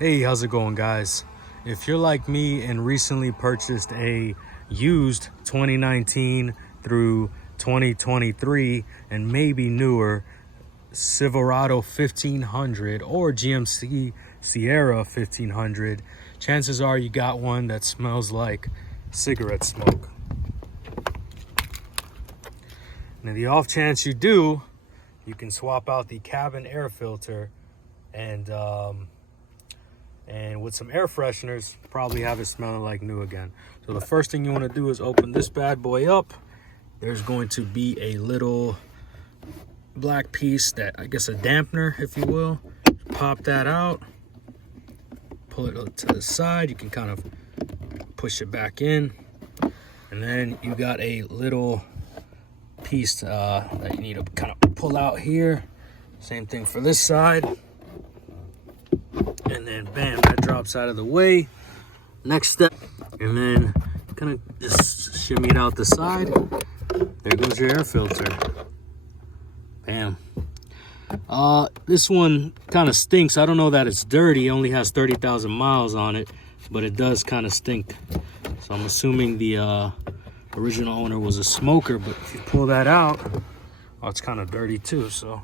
Hey, how's it going, guys? If you're like me and recently purchased a used 2019 through 2023 and maybe newer Silverado 1500 or GMC Sierra 1500, chances are you got one that smells like cigarette smoke. Now, the off chance you do, you can swap out the cabin air filter and with some air fresheners, probably have it smelling like new again. So the first thing you want to do is open this bad boy up. There's going to be a little black piece, that I guess a dampener, if you will. Pop that out, pull it to the side. You can kind of push it back in, and then you got a little piece that you need to kind of pull out here. Same thing for this side. And then bam, that drops out of the way. Next step, and then kind of just shimmy it out the side. There goes your air filter. Bam. This one kind of stinks. I don't know that it's dirty. It only has 30,000 miles on it, but it does kind of stink. So I'm assuming the original owner was a smoker, but if you pull that out, oh, it's kind of dirty too. So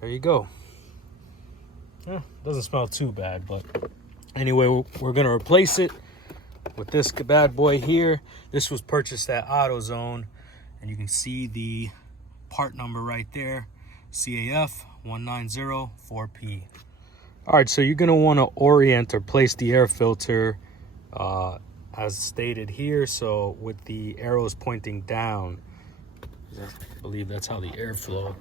there you go. Yeah, doesn't smell too bad, but anyway, we're gonna replace it with this bad boy here. This was purchased at AutoZone, and you can see the part number right there, CAF 1904P. All right, so you're gonna want to orient or place the air filter as stated here, so with the arrows pointing down. I believe that's how the airflow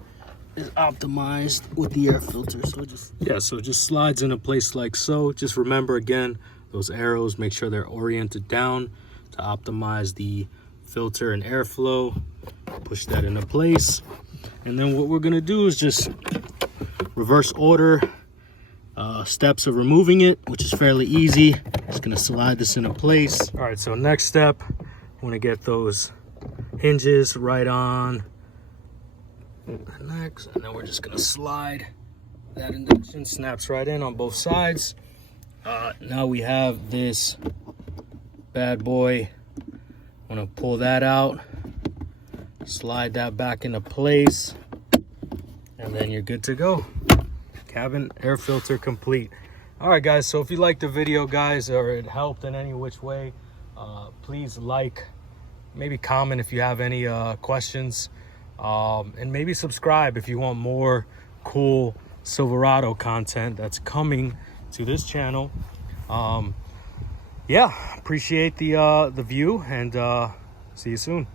is optimized with the air filter. So it just slides into place like so. Just remember, again, those arrows, make sure they're oriented down to optimize the filter and airflow. Push that into place, and then what we're gonna do is just reverse order steps of removing it, which is fairly easy. Just gonna slide this into place. All right, so next step, want to get those hinges right on next, and then we're just gonna slide that induction, snaps right in on both sides. Now we have this bad boy. Want to pull that out, slide that back into place, and then you're good to go. Cabin air filter complete. All right, guys, so if you liked the video, guys, or it helped in any which way, please like, maybe comment if you have any questions, and maybe subscribe if you want more cool Silverado content that's coming to this channel. Yeah, appreciate the view, and see you soon.